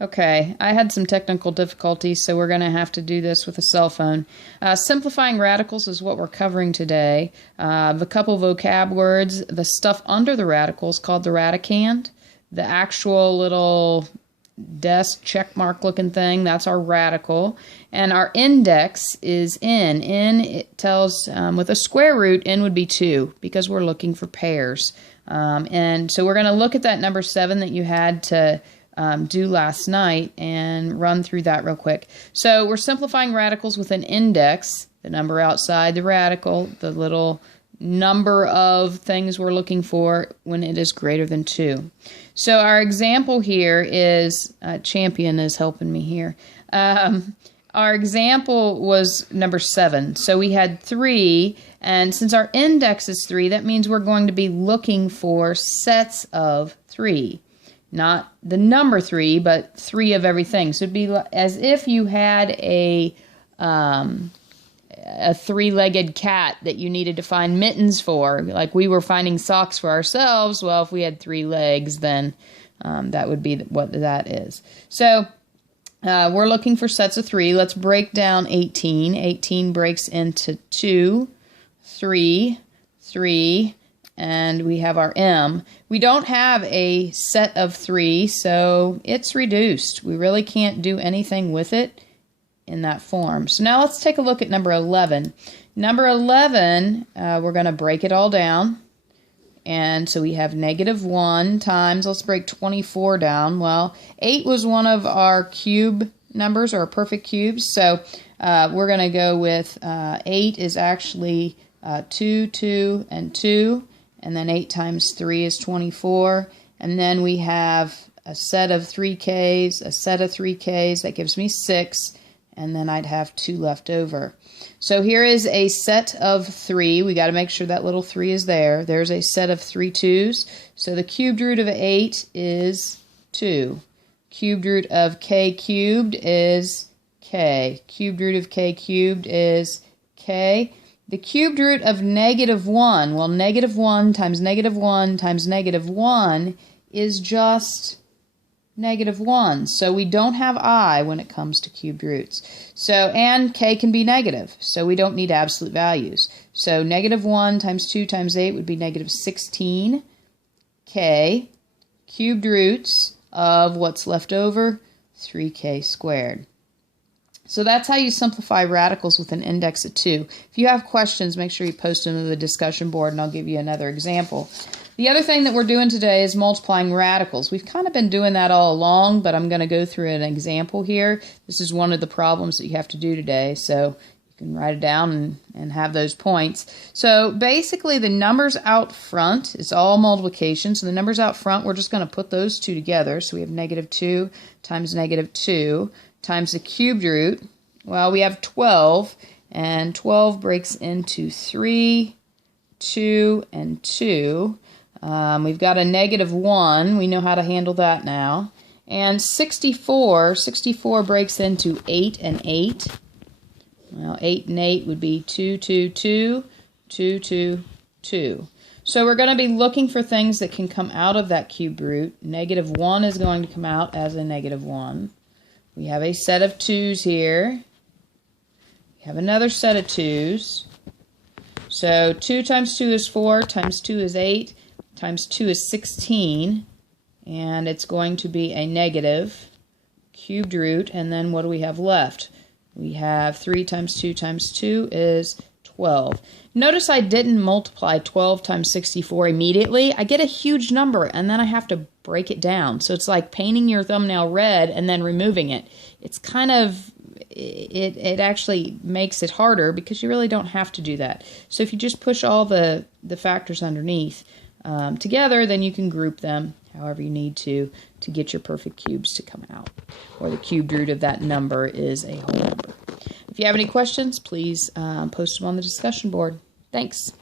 Okay, I had some technical difficulties, so we're going to have to do this with a cell phone. Simplifying radicals is what we're covering today. The couple vocab words, the stuff under the radicals called the radicand, the actual little desk check mark looking thing, that's our radical. And our index is n. N, it tells, with a square root, n would be 2 because we're looking for pairs. And so we're going to look at that number 7 that you had to do last night and run through that real quick. So we're simplifying radicals with an index, the number outside the radical, the little number of things we're looking for when it is greater than 2. So our example here is, Champion is helping me here. Our example was number 7. So we had 3, and since our index is 3, that means we're going to be looking for sets of 3. Not the number 3, but 3 of everything. So it'd be as if you had a 3-legged cat that you needed to find mittens for. Like we were finding socks for ourselves. Well, if we had 3 legs, then that would be what that is. So we're looking for sets of 3. Let's break down 18. 18 breaks into 2, 3, 3, and we have our M. We don't have a set of 3, so it's reduced. We really can't do anything with it in that form. So now let's take a look at number 11. Number 11, we're going to break it all down. And so we have -1 times, let's break 24 down. Well, 8 was one of our cube numbers, or perfect cubes. So we're going to go with 8 is actually 2, 2, and 2. And then 8 times 3 is 24. And then we have a set of 3Ks, a set of 3Ks. That gives me 6. And then I'd have 2 left over. So here is a set of 3. We got to make sure that little 3 is there. There's a set of 3 2's. So the cubed root of 8 is 2. Cubed root of k cubed is k. Cubed root of k cubed is k. The cubed root of -1, well, -1 times -1 times -1 is just -1. So we don't have I when it comes to cubed roots. So, and k can be negative, so we don't need absolute values. So -1 times 2 times 8 would be -16. K, cubed roots of what's left over, 3k squared. So that's how you simplify radicals with an index of 2. If you have questions, make sure you post them to the discussion board and I'll give you another example. The other thing that we're doing today is multiplying radicals. We've kind of been doing that all along, but I'm going to go through an example here. This is one of the problems that you have to do today, so you can write it down and have those points. So basically the numbers out front, it's all multiplication, so the numbers out front, we're just going to put those two together. So we have -2 times -2 times the cubed root. Well, we have 12, and 12 breaks into 3, 2, and 2. We've got a -1. We know how to handle that now. And 64 breaks into 8 and 8. Well, 8 and 8 would be 2, 2, 2, 2, 2, 2. So we're going to be looking for things that can come out of that cube root. -1 is going to come out as a -1. We have a set of 2's here. We have another set of 2's. So 2 times 2 is 4, times 2 is 8, times 2 is 16, and it's going to be a negative cubed root, and then what do we have left? We have 3 times 2 times 2 is 12. Notice I didn't multiply 12 times 64 immediately. I get a huge number, and then I have to break it down. So it's like painting your thumbnail red and then removing it. It's kind of, it actually makes it harder because you really don't have to do that. So if you just push all the factors underneath together, then you can group them however you need to get your perfect cubes to come out. Or the cubed root of that number is a whole number. If you have any questions, please post them on the discussion board. Thanks.